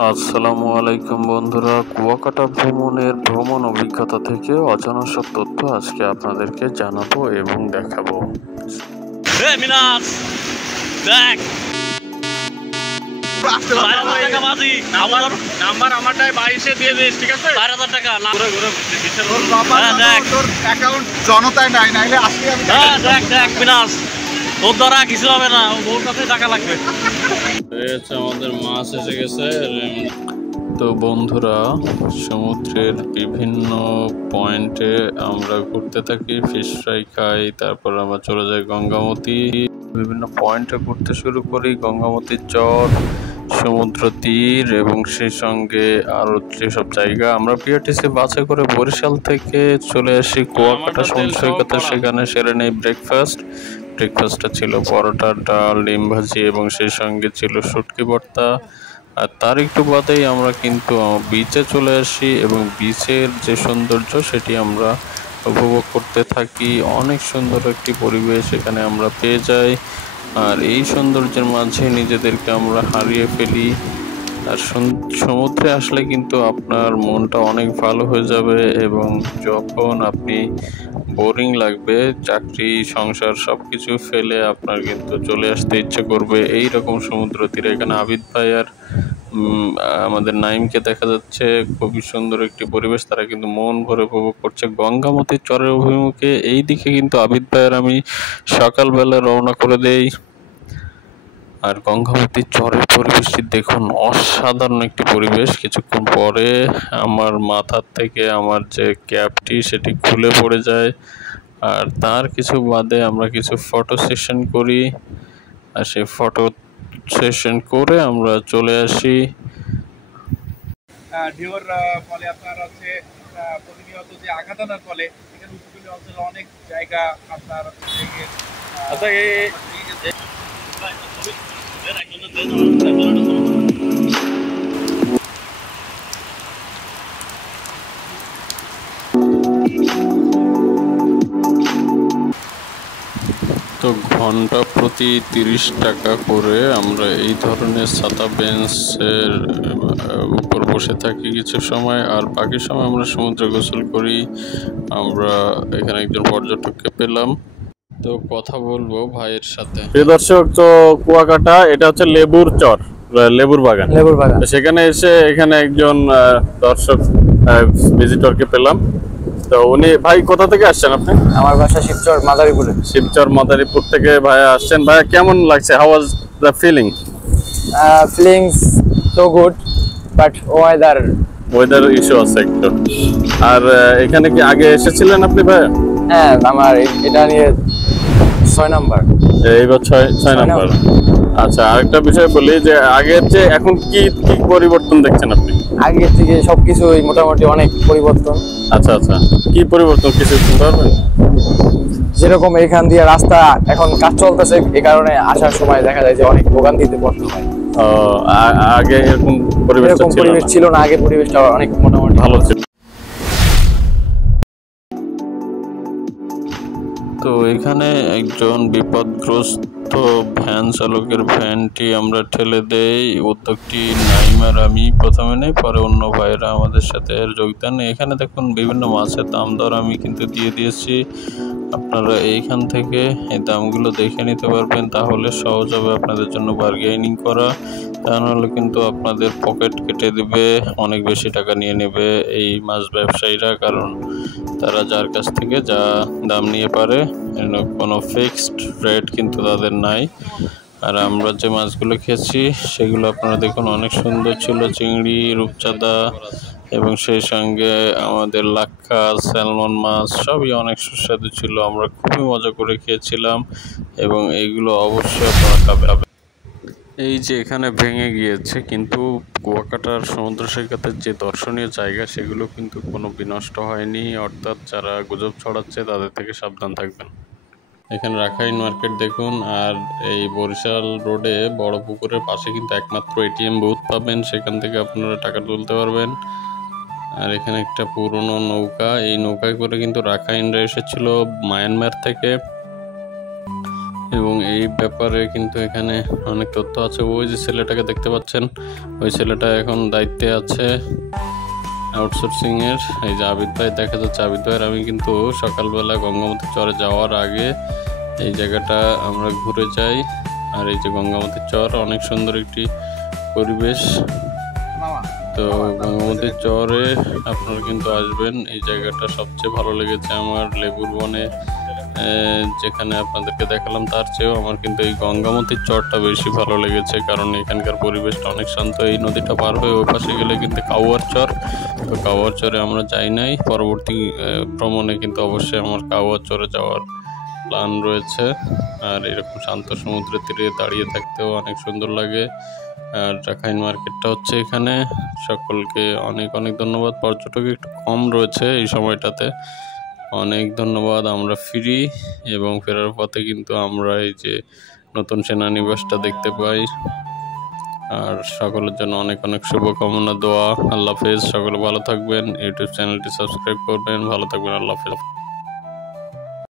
আসসালামু আলাইকুম বন্ধুরা, কুয়াকাটা ভ্রমণের ভ্রমণ অভিজ্ঞতা থেকে অজানা সব তথ্য আজকে আপনাদেরকে জানাবো এবং দেখাবো। মিনাস দেখ নাম্বার আমারটাই 22-এ দিয়ে দিস, ঠিক আছে? 12,000 টাকা না তোর বাবা তোর অ্যাকাউন্ট জনতায় নাই, নাইলে আজকে আমি দেখ মিনাস, তোর দ্বারা কিছু হবে না, ওর কাছে টাকা লাগবে। আমাদের মাছ এসে গেছে। তো বন্ধুরা, সমুদ্রের বিভিন্ন পয়েন্টে আমরা ঘুরতে থাকি, ফিশ ফ্রাই খাই, তারপর আমরা চলে যাই গঙ্গামতি। বিভিন্ন পয়েন্টে ঘুরতে শুরু করি, গঙ্গামতির চর, সমুদ্র তীর এবং সেই সঙ্গে আরও যেসব জায়গা। আমরা বিআরটিসি বাসে করে বরিশাল থেকে চলে আসি কুয়াকাটা সমুদ্র সৈকতে, সেখানে সেরে নেই ব্রেকফাস্টটা ছিল পরোটা, ডাল, ডিম ভাজি এবং সেই সঙ্গে ছিল শুটকি ভর্তা। আর তার একটু বাদেই আমরা কিন্তু বিচে চলে আসি এবং বিচের যে সৌন্দর্য সেটি আমরা উপভোগ করতে থাকি। অনেক সুন্দর একটি পরিবেশ এখানে আমরা পেয়ে যাই, আর এই সৌন্দর্যের মাঝে নিজেদেরকে আমরা হারিয়ে ফেলি। আর সমুদ্রে আসলে কিন্তু আপনার মনটা অনেক ভালো হয়ে যাবে এবং যখন আপনি বোরিং লাগবে, চাকরি সংসার সব কিছু ফেলে আপনার কিন্তু চলে আসতে ইচ্ছে করবে এই রকম সমুদ্র তীরে। এখানে আবিদ ভাই আর আমাদের নাইমকে দেখা যাচ্ছে, খুবই সুন্দর একটি পরিবেশ, তারা কিন্তু মন ভরে উপভোগ করছে গঙ্গামতির চরের অভিমুখে। এই দিকে কিন্তু আবিদ ভাই আর আমি সকালবেলা রওনা করে দেই। আর গঙ্গামতির চরের পরিবেশটি দেখুন, অসাধারণ একটি পরিবেশ। কিছুক্ষণ পরে আমার মাথার থেকে আমার যে ক্যাপটি সেটি খুলে পড়ে যায়, আর তার কিছু বাদে আমরা কিছু ফটো সেশন করি, আর সেই ফটো সেশন করে আমরা চলে আসি। ঢেউর ফলে আপনার হচ্ছে প্রতিনিয়ত যে আঘাত আনার ফলে এখানে উপকূলীয় অঞ্চলে অনেক জায়গা আপনার তো ঘন্টা প্রতি 30 টাকা করে আমরা এই ধরনের ছাতা বেঞ্চের উপর বসে থাকি কিছু সময়, আর বাকি সময় আমরা সমুদ্রে গোসল করি। আমরা এখানে একজন পর্যটককে পেলাম, তো কথা বলবো ভাইয়ের সাথে। প্রিয় দর্শক, তো কুয়াকাটা এটা হচ্ছে লেবুর চর, লেবুর বাগান। সেখানে এসে এখানে একজন দর্শক ভিজিটরকে পেলাম। তো উনি ভাই কোথা থেকে আসছেন আপনি? আমার বাসা শিবচর মাদারীপুর থেকে ভাইয়া আসছেন। ভাইয়া কেমন লাগছে? How was the feelings so good, but weather issue আছে একটু। আর এখানে কি আগে এসেছিলেন আপনি ভাইয়া? হ্যাঁ, আমার এটা নিয়ে 6 নাম্বার। এইবার ছয় নাম্বার। আচ্ছা, আরেকটা বিষয় বলি যে আগের যে এখন কি কি পরিবর্তন দেখছেন আপনি? আগের থেকে সবকিছুই মোটামুটি অনেক পরিবর্তন। আচ্ছা, কি পরিবর্তন কিছু শুনতে পারবেন? যেরকম এখান দিয়ে রাস্তা এখন কাজ চলতেছে, এই কারণে আসার সময় দেখা যায় যে অনেক ভোগান্তিতে পড়তে হয়। আগে এরকম পরিবেশ ছিল না, আগে পরিবেশটা অনেক মোটামুটি ভালো ছিল। তো এখানে একজন বিপদগ্রস্ত ভ্যান চালকের ভ্যানটি আমরা ঠেলে দেই। উদ্যোগটি নাইম আর আমি প্রথমে নেই, পরে অন্য ভাইরা আমাদের সাথে যোগ দেন। এখানে দেখুন বিভিন্ন মাছের দাম দর আমি কিন্তু দিয়ে দিয়েছি, আপনারা এইখান থেকে এই দামগুলো দেখে নিতে পারবেন, তাহলে সহজ হবে আপনাদের জন্য বার্গেনিং করা। তা নাহলে কিন্তু আপনাদের পকেট কেটে দেবে, অনেক বেশি টাকা নিয়ে নেবে এই মাছ ব্যবসায়ীরা, কারণ তারা যার কাছ থেকে যা দাম নিয়ে পারে, কোনো ফিক্সড রেট কিন্তু তাদের নাই। আর আমরা যে মাছগুলো খেয়েছি সেগুলো আপনারা দেখুন অনেক সুন্দর ছিল, চিংড়ি, রূপচাঁদা এবং সেই সঙ্গে আমাদের লাক্কা, স্যালমন মাছ সবই অনেক সুস্বাদু ছিল। আমরা খুবই মজা করে খেয়েছিলাম এবং এইগুলো অবশ্যই আপনারা খাবেন। এই যে এখানে ভেঙে গিয়েছে, কিন্তু কুয়াকাটার সমুদ্র সৈকতের যে দর্শনীয় জায়গা সেগুলো কিন্তু কোনো বিনষ্ট হয়নি, অর্থাৎ যারা গুজব ছড়াচ্ছে তাদের থেকে সাবধান থাকবেন। এখানে রাখাইন মার্কেট দেখুন, আর এই বরিশাল রোডে বড় পুকুরের পাশে কিন্তু একমাত্র এটিএম বুথ পাবেন, সেখান থেকে আপনারা টাকা তুলতে পারবেন। আর এখানে একটা পুরনো নৌকা, এই নৌকায় করে কিন্তু রাখাইনরা এসেছিল মায়ানমার থেকে। এবং এই ব্যাপারে কিন্তু এখানে অনেক তথ্য আছে। ওই যে ছেলেটাকে দেখতে পাচ্ছেন, ওই ছেলেটা এখন দায়িত্বে আছে আউটসোর্সিং এর। এই যে আবিদ ভাই দেখা যাচ্ছে, আবিদ ভাইয়ের আমি কিন্তু সকালবেলা গঙ্গামতী চরে যাওয়ার আগে এই জায়গাটা আমরা ঘুরে যাই। আর এই যে গঙ্গামতী চর অনেক সুন্দর একটি পরিবেশ। তো গঙ্গামতী চরে আপনারা কিন্তু আসবেন। এই জায়গাটা সবচেয়ে ভালো লেগেছে আমার লেবুর বনে যেখানে আপনাদেরকে দেখালাম, তার চেয়েও আমার কিন্তু এই গঙ্গামতীর চরটা বেশি ভালো লেগেছে, কারণ এখানকার পরিবেশটা অনেক শান্ত। এই নদীটা পার হয়ে ওই পাশে গেলে কিন্তু কাউয়ার চর, তো কাউয়ার চরে আমরা যাই নাই। পরবর্তী ভ্রমণে কিন্তু অবশ্যই আমার কাউয়ার চরে যাওয়ার প্ল্যান রয়েছে। আর এরকম শান্ত সমুদ্রের তীরে দাঁড়িয়ে থাকতেও অনেক সুন্দর লাগে। আর রাখাইন মার্কেটটা হচ্ছে এখানে। সকলকে অনেক অনেক ধন্যবাদ। পর্যটক একটু কম রয়েছে এই সময়টাতে, অনেক ধন্যবাদ। আমরা ফিরি এবং ফেরার পথে কিন্তু আমরা এই যে নতুন সেনানিবাসটা দেখতে পাই। আর সকলের জন্য অনেক অনেক শুভকামনা, দোয়া। আল্লাহ হাফেজ। সকলে ভালো থাকবেন। ইউটিউব চ্যানেলটি সাবস্ক্রাইব করবেন। ভালো থাকবেন। আল্লাহ হাফেজ।